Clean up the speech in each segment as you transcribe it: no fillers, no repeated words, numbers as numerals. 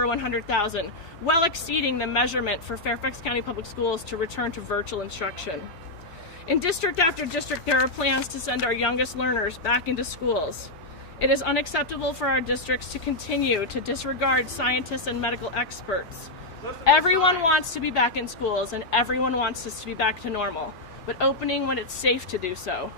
per 100,000, well exceeding the measurement for Fairfax County Public Schools to return to virtual instruction. In district after district, there are plans to send our youngest learners back into schools. It is unacceptable for our districts to continue to disregard scientists and medical experts. Everyone wants to be back in schools, and everyone wants us to be back to normal, but opening when it's safe to do so.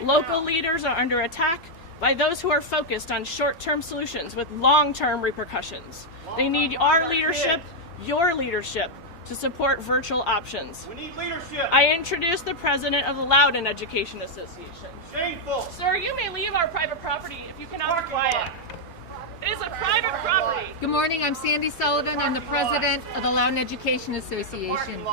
Local leaders are under attack by those who are focused on short-term solutions with long-term repercussions. They need our leadership, your leadership, to support virtual options. We need leadership. I introduce the president of the Loudoun Education Association. Shameful. Sir, you may leave our private property if you cannot be quiet. It is a private property. Good morning, I'm Sandy Sullivan. I'm the president of the Loudoun Education Association.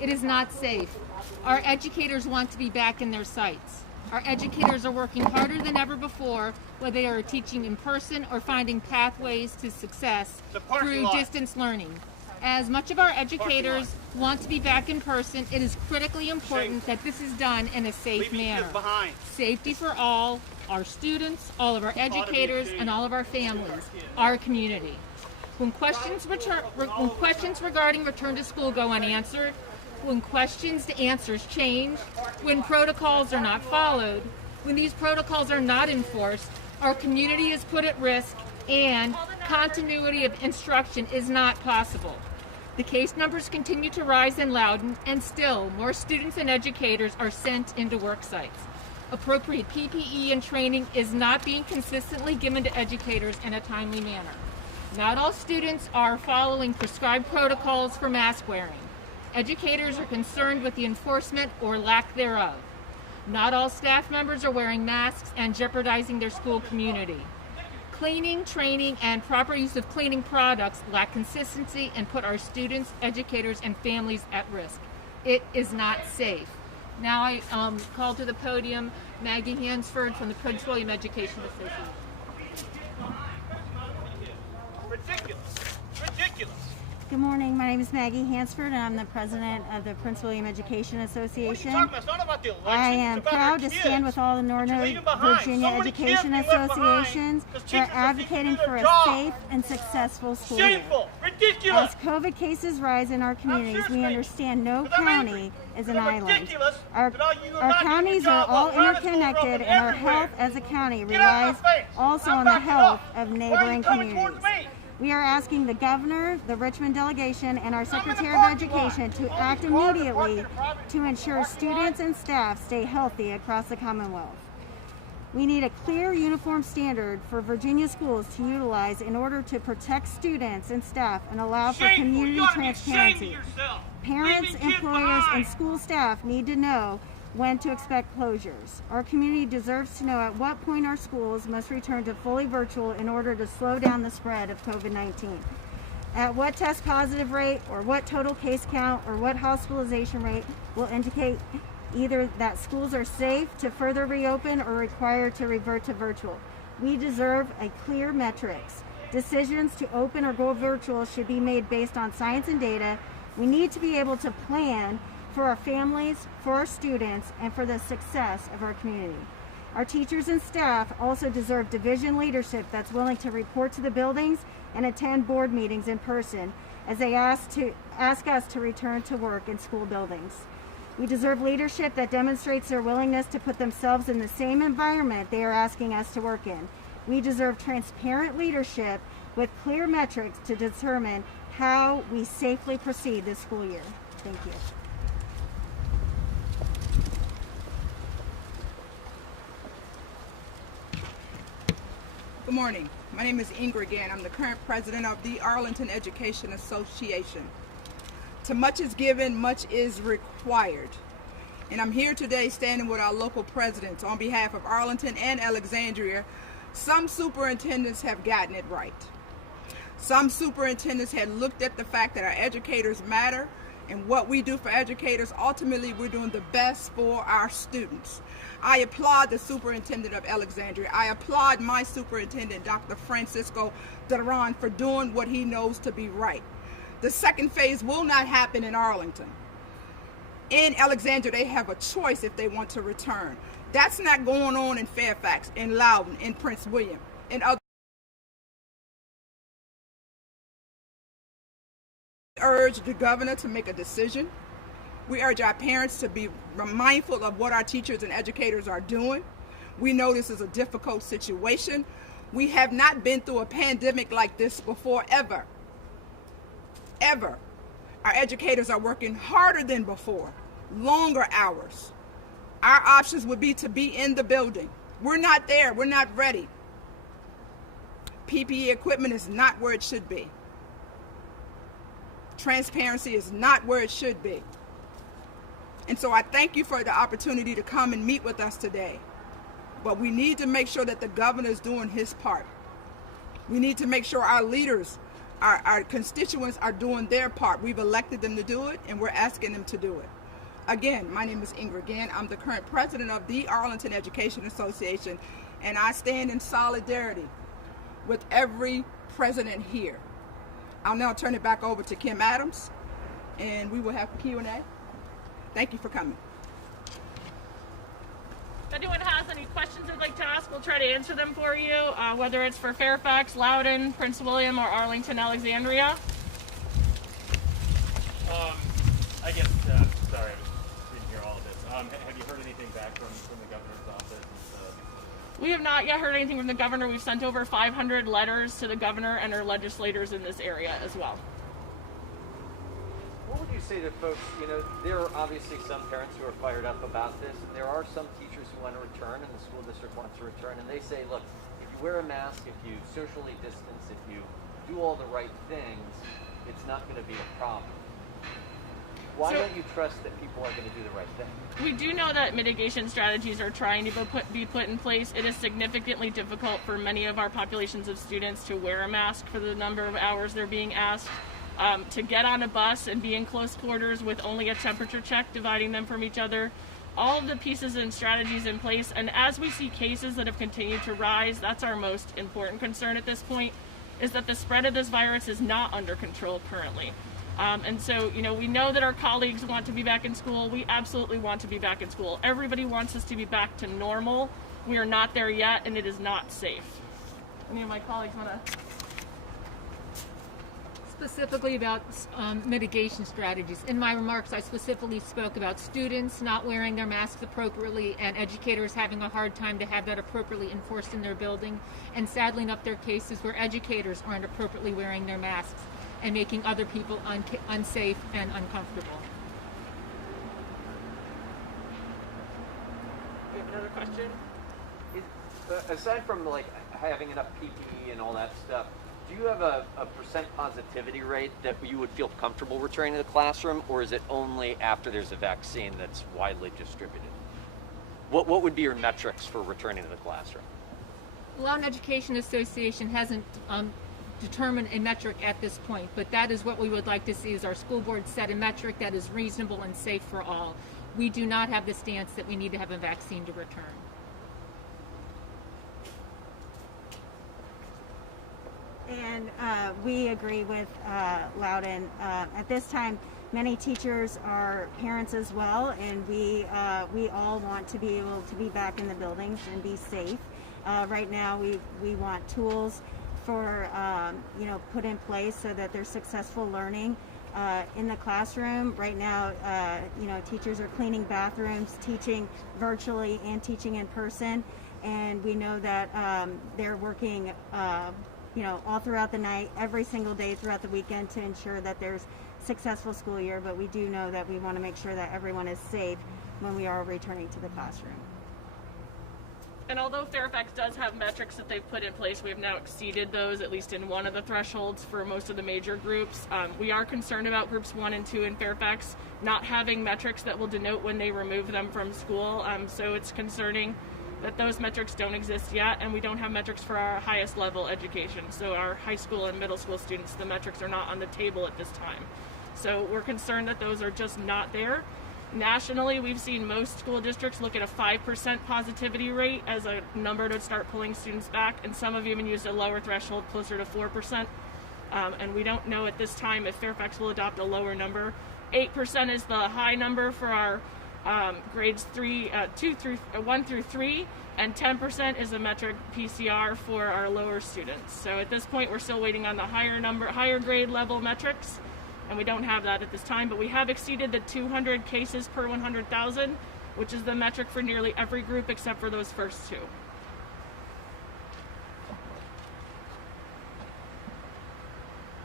It is not safe. Our educators want to be back in their sites. Our educators are working harder than ever before, whether they are teaching in person or finding pathways to success through distance learning. As much of our educators want to be back in person, it is critically important that this is done in a safe manner. Safety for all, our students, all of our educators, and all of our families, our community. When questions regarding return to school go unanswered, when questions to answers change, when protocols are not followed, when these protocols are not enforced, our community is put at risk and continuity of instruction is not possible. The case numbers continue to rise in Loudoun, and still more students and educators are sent into work sites. Appropriate PPE and training is not being consistently given to educators in a timely manner. Not all students are following prescribed protocols for mask wearing. Educators are concerned with the enforcement or lack thereof. Not all staff members are wearing masks and jeopardizing their school community. Cleaning, training, and proper use of cleaning products lack consistency and put our students, educators, and families at risk. It is not safe. Now I call to the podium Maggie Hansford from the Prince William Education Association. Ridiculous. Ridiculous. Good morning, my name is Maggie Hansford and I'm the president of the Prince William Education Association. It's not about the election. I am proud to stand with all the Northern Virginia Education Associations that are advocating for a safe and successful school year. Shameful. Ridiculous. As COVID cases rise in our communities, we understand no county is an island. Our counties are all interconnected and our health as a county relies also on the health of neighboring communities. We are asking the governor, the Richmond delegation, and our Secretary of Education to act immediately to ensure students and staff stay healthy across the Commonwealth. We need a clear, uniform standard for Virginia schools to utilize in order to protect students and staff and allow for community transparency. Parents, employers, and school staff need to know when to expect closures. Our community deserves to know at what point our schools must return to fully virtual in order to slow down the spread of COVID-19. At what test positive rate or what total case count or what hospitalization rate will indicate either that schools are safe to further reopen or required to revert to virtual. We deserve a clear metrics. Decisions to open or go virtual should be made based on science and data. We need to be able to plan for our families, for our students, and for the success of our community. Our teachers and staff also deserve division leadership that's willing to report to the buildings and attend board meetings in person as they ask us to return to work in school buildings. We deserve leadership that demonstrates their willingness to put themselves in the same environment they are asking us to work in. We deserve transparent leadership with clear metrics to determine how we safely proceed this school year. Thank you. Good morning. My name is Ingrid Gann. I'm the current president of the Arlington Education Association. To much is given, much is required. And I'm here today standing with our local presidents on behalf of Arlington and Alexandria. Some superintendents have gotten it right. Some superintendents had looked at the fact that our educators matter and what we do for educators. Ultimately, we're doing the best for our students. I applaud the superintendent of Alexandria. I applaud my superintendent, Dr. Francisco Duran, for doing what he knows to be right. The second phase will not happen in Arlington. In Alexandria, they have a choice if they want to return. That's not going on in Fairfax, in Loudoun, in Prince William, in other urge the governor to make a decision. We urge our parents to be mindful of what our teachers and educators are doing. We know this is a difficult situation. We have not been through a pandemic like this before, ever. Ever. Our educators are working harder than before, longer hours. Our options would be to be in the building. We're not there. We're not ready. PPE equipment is not where it should be. Transparency is not where it should be. And so I thank you for the opportunity to come and meet with us today. But we need to make sure that the governor is doing his part. We need to make sure our leaders, our constituents are doing their part. We've elected them to do it, and we're asking them to do it. Again, my name is Ingrid Gann. I'm the current president of the Arlington Education Association, and I stand in solidarity with every president here. I'll now turn it back over to Kim Adams, and we will have Q&A. Thank you for coming. If anyone has any questions they'd like to ask, we'll try to answer them for you, whether it's for Fairfax, Loudoun, Prince William, or Arlington, Alexandria. I guess, sorry, I didn't hear all of this. Have you heard anything back from the governor's office? We have not yet heard anything from the governor. We've sent over 500 letters to the governor and our legislators in this area as well. What would you say to folks, there are obviously some parents who are fired up about this, and there are some teachers who want to return, and the school district wants to return, and they say, look, if you wear a mask, if you socially distance, if you do all the right things, it's not going to be a problem. Why don't you trust that people are going to do the right thing? We do know that mitigation strategies are trying to be put in place. It is significantly difficult for many of our populations of students to wear a mask for the number of hours they're being asked. To get on a bus and be in close quarters with only a temperature check dividing them from each other. All of the pieces and strategies in place, and as we see cases that have continued to rise, that's our most important concern at this point, is that the spread of this virus is not under control currently. And so, we know that our colleagues want to be back in school. We absolutely want to be back in school. Everybody wants us to be back to normal. We are not there yet, and it is not safe. Any of my colleagues want to... Specifically about mitigation strategies. In my remarks, I specifically spoke about students not wearing their masks appropriately and educators having a hard time to have that appropriately enforced in their building. And sadly enough, there are cases where educators aren't appropriately wearing their masks and making other people unsafe and uncomfortable. We have another question? Aside from having enough PPE and all that stuff, do you have a percent positivity rate that you would feel comfortable returning to the classroom, or is it only after there's a vaccine that's widely distributed? What would be your metrics for returning to the classroom? The Loudoun Education Association hasn't determined a metric at this point, but that is what we would like to see, is our school board set a metric that is reasonable and safe for all. We do not have the stance that we need to have a vaccine to return. And we agree with Loudoun. At this time, many teachers are parents as well, and we all want to be able to be back in the buildings and be safe. Right now, we want tools for put in place so that there's successful learning in the classroom. Right now, teachers are cleaning bathrooms, teaching virtually and teaching in person, and we know that they're working all throughout the night, every single day throughout the weekend to ensure that there's successful school year, but we do know that we want to make sure that everyone is safe when we are returning to the classroom. And although Fairfax does have metrics that they've put in place, we have now exceeded those, at least in one of the thresholds for most of the major groups. We are concerned about groups 1 and 2 in Fairfax not having metrics that will denote when they remove them from school, so it's concerning that those metrics don't exist yet, and we don't have metrics for our highest level education. So our high school and middle school students, the metrics are not on the table at this time. So we're concerned that those are just not there. Nationally, we've seen most school districts look at a 5% positivity rate as a number to start pulling students back, and some have even used a lower threshold, closer to 4%. And we don't know at this time if Fairfax will adopt a lower number. 8% is the high number for our grades 1 through 3, and 10% is a metric PCR for our lower students. So at this point, we're still waiting on the higher grade level metrics, and we don't have that at this time, but we have exceeded the 200 cases per 100,000, which is the metric for nearly every group except for those first two.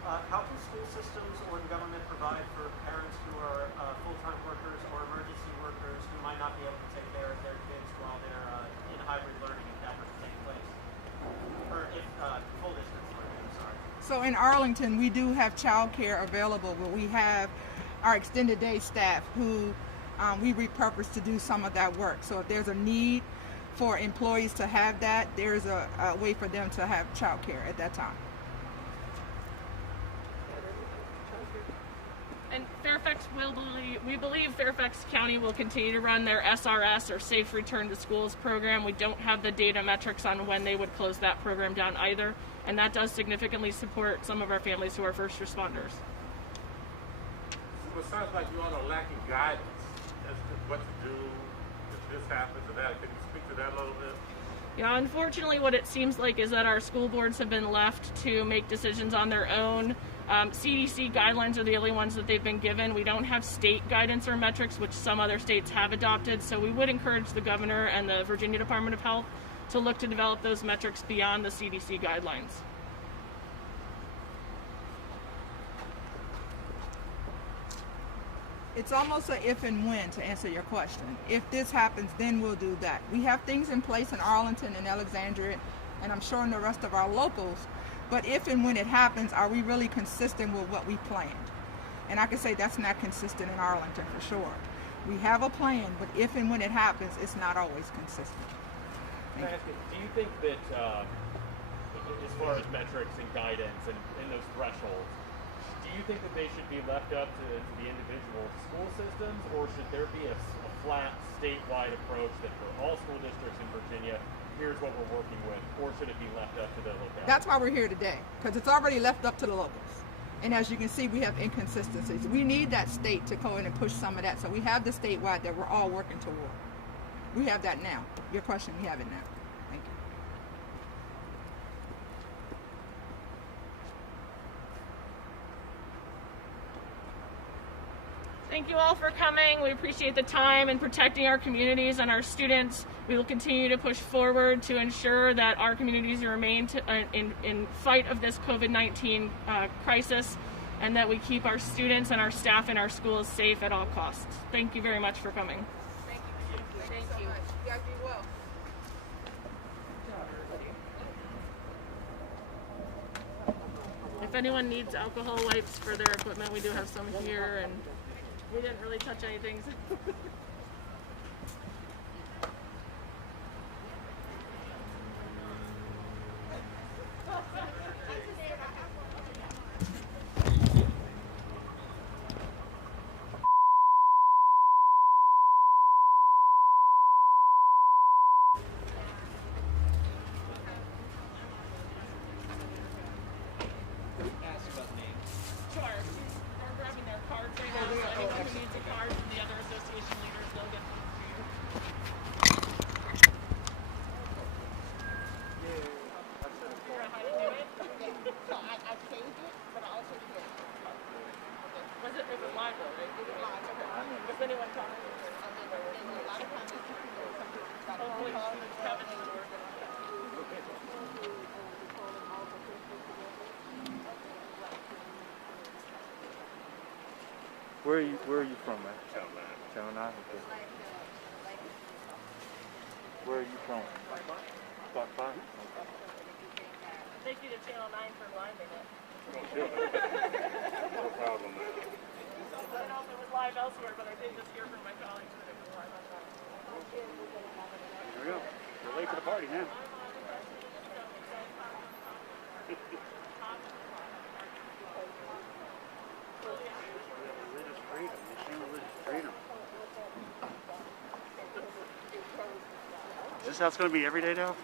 How can school systems or the government provide for parents who are full-time workers or emergency workers who might not be able to take care of their kids while they're in hybrid learning if that were to take place? Or if full distance learning, I'm sorry. So in Arlington, we do have childcare available, but we have our extended day staff who we repurpose to do some of that work. So if there's a need for employees to have that, there's a way for them to have childcare at that time. And we believe Fairfax County will continue to run their SRS, or Safe Return to Schools program. We don't have the data metrics on when they would close that program down either, and that does significantly support some of our families who are first responders. Well, it sounds like you all are lacking guidance as to what to do if this happens or that. Can you speak to that a little bit? Yeah, unfortunately what it seems like is that our school boards have been left to make decisions on their own. CDC guidelines are the only ones that they've been given. We don't have state guidance or metrics, which some other states have adopted, so we would encourage the governor and the Virginia Department of Health to look to develop those metrics beyond the CDC guidelines. It's almost a if and when, to answer your question. If this happens, then we'll do that. We have things in place in Arlington and Alexandria, and I'm sure in the rest of our locals, but if and when it happens, are we really consistent with what we planned? And I can say that's not consistent in Arlington for sure. We have a plan, but if and when it happens, it's not always consistent. Can I ask you, do you think that, as far as metrics and guidance and those thresholds, do you think that they should be left up to the individual school systems, or should there be a flat statewide approach that for all school districts in Virginia, here's what we're working with, or should it be left up to the locality? That's why we're here today, because it's already left up to the locals. And as you can see, we have inconsistencies. We need that state to go in and push some of that. So we have the statewide that we're all working toward. We have that now. Your question, we have it now. Thank you. Thank you all for coming. We appreciate the time and protecting our communities and our students. We will continue to push forward to ensure that our communities remain in fight of this COVID-19 crisis, and that we keep our students and our staff in our schools safe at all costs. Thank you very much for coming. Thank you. Thank you. You guys be well. If anyone needs alcohol wipes for their equipment, we do have some here, and we didn't really touch anything. Sure. We're grabbing their cards right now, so anyone who needs a card from the other association leaders, they'll get one for you. Figure out how to do it? So I changed it, but I also did it. It was live though, right? It was live. Okay. Does anyone comment? And a lot of times it's some people got Oh, please, Kevin and George. Where are you from, man? Channel 9. Okay. Where are you from? Block 5? Thank you to Channel 9 for blinding it. No problem, man. I don't know if it was live elsewhere, but I did just hear from my colleagues that it was live on that. Here we go. We're late for the party now. Is this how it's going to be every day now?